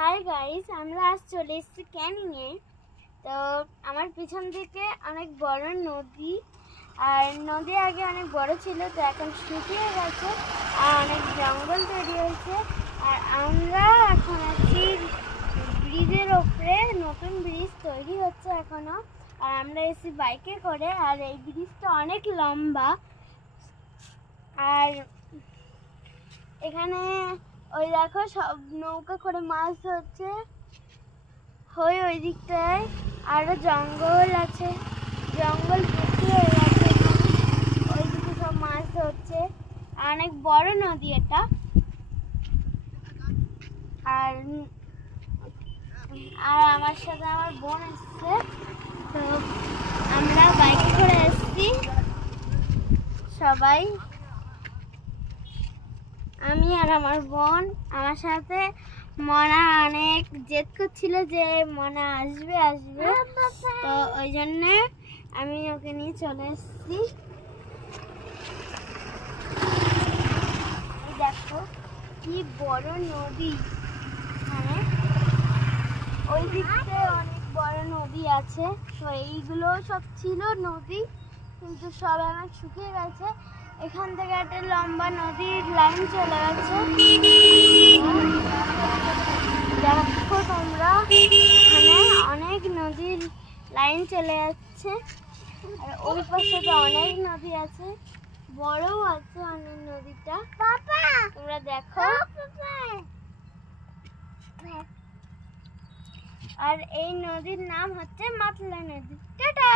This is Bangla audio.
হাই গাইস, আমরা আজ চলে এসেছি ক্যানিংয়ে। তো আমার পিছন দিকে অনেক বড় নদী, আর নদী আগে অনেক বড় ছিল, তো এখন শুকিয়ে গেছে আর অনেক জঙ্গল তৈরি হয়েছে। আর আমরা এখন আছি ব্রিজের ওপরে, নতুন ব্রিজ তৈরি হচ্ছে এখনো। আর আমরা এসেছি বাইকে করে, আর এই ব্রিজটা অনেক লম্বা। আর এখানে ওই দেখো সব নৌকা করে মাছ ধরছে। ওই দিকটায় আরো জঙ্গল আছে, জঙ্গল ভর্তি হয়ে গেছে, ওই দিকে সব মাছ ধরছে। অনেক বড় নদী এটা। আর আমার সাথে আমার বোন এসছে, তো আমরা বাইকে করে এসছি সবাই, আমি আর আমার বোন। আমার সাথে মনা অনেক জেদ করছিল যে মনা আসবে আসবে, তো ওই জন্য আমি ওকে নিয়ে চলে এসেছি। দেখো কি বড় নদী, মানে ওই দিকতে অনেক বড় নদী আছে। তো এইগুলো সব ছিল নদী, কিন্তু সব আমার শুকিয়ে গেছে। এখান থেকে একটা লম্বা নদীর লাইন চলে গেছে, দেখো তোমরা, এখানে অনেক নদীর লাইন চলে যাচ্ছে। আর ওই পাশে তো অনেক নদী আছে, বড়ও আছে অনেক নদীটা, তোমরা দেখো। আর এই নদীর নাম হচ্ছে মাতলা নদী। টাটা।